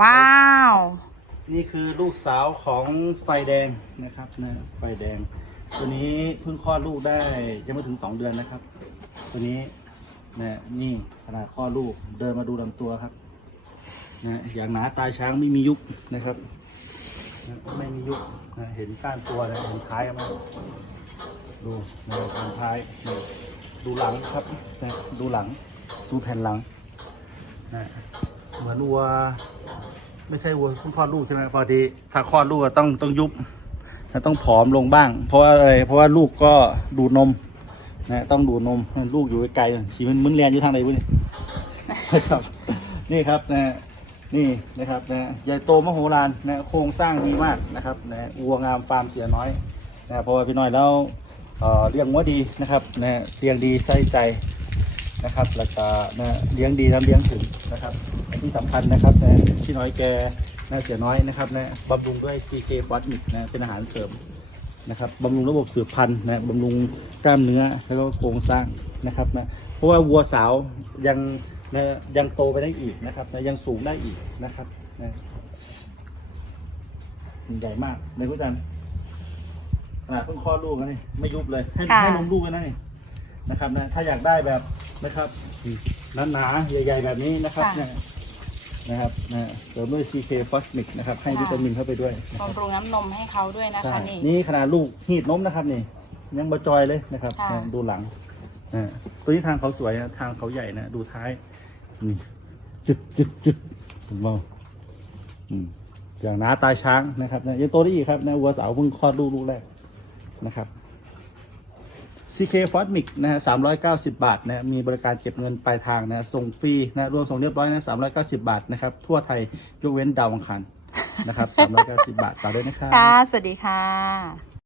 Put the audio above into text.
ว้าว นี่คือลูกสาวของไฟแดงนะครับนะไฟแดง ตัวนี้เพิ่งคลอดลูกได้ยังไม่ถึงสองเดือนนะครับ ตัวนี้นะนี่ขนาดคลอดลูกเดินมาดูลำตัวครับนะอย่างหนาตายช้างไม่มียุบนะครับนะไม่มียุบนะเห็นก้านตัวนะเห็นท้ายไหมดูนะเห็นท้ายนะดูหลังครับนะดูหลัง ดูแผ่นหลังนะเหมือนวัว ไม่ใช่วัวเพิ่งคลอดลูกใช่ไหมพอดีถ้าคลอดลูกก็ต้องต้องยุบนะต้องผอมลงบ้าง เพราะว่าอะไรเพราะว่าลูกก็ดูดนมนะต้องดูดนมลูกอยู่ไกลๆชีมันมึนแลนอยู่ทางไหนวะเนี่ยนะครับ นี่ครับนะนี่นะครับนะใหญ่โตมโหฬารนะโครงสร้างดีมากนะครับนะวัวงามฟาร์มเสียน้อยนะเพราะว่าพี่น้อยแล้วเออเลี้ยงวัวดีนะครับนะเลี้ยงดีใส่ใจ นะครับแล้วก็นะเลี้ยงดีน้ำเลี้ยงถึงนะครับอันที่สำคัญนะครับนะพี่น้อยแกนะเสียน้อยนะครับนะบำรุงด้วย CK ฟอสมิกนะเป็นอาหารเสริมนะครับบำรุงระบบสืบพันธุ์นะบำรุงกล้ามเนื้อแล้วก็โครงสร้างนะครับนะเพราะว่าวัวสาวยังนะยังโตไปได้อีกนะครับนะยังสูงได้อีกนะครับนะใหญ่มากในผู้จันขนาดเพิ่งคลอดลูกนะนี่ไม่ยุบเลยให้ค่ะให้นมลูกกันนะนี่นะครับนะถ้าอยากได้แบบ นะครับหนาๆใหญ่ ๆ แบบนี้นะครับค่ะ เนี่ยนะครับนะเสริมด้วย CK f o s m i c นะครับให้ค่ะวิตามินเข้าไปด้วยนะครับบำรุงน้ำนมให้เขาด้วยนะใช่คะนี่ นี่ขนาดลูกหีดนมนะครับนี่ ยังบะจอยเลยนะครับค่ะ นะดูหลังนะตัวนี้ทางเขาสวยนะทางเขาใหญ่นะ ดูท้ายนี่จุดจุดจุดผมบอกอืมอย่างหนาตายช้างนะครับนะยังโตได้อีกครับนะวัวสาวเพิ่งคลอดลูกลูกแรกนะครับ CK f o s m i c นะฮะ390 บาทนะมีบริการเก็บเงินปลายทางนะส่งฟรีนะรวมส่งเรียบร้อยนะ390 บาทนะครับทั่วไทยยกเว้นดาวอังคารนะครับ390 บาทฝากด้วยนะครับ ค่ะ สวัสดีค่ะ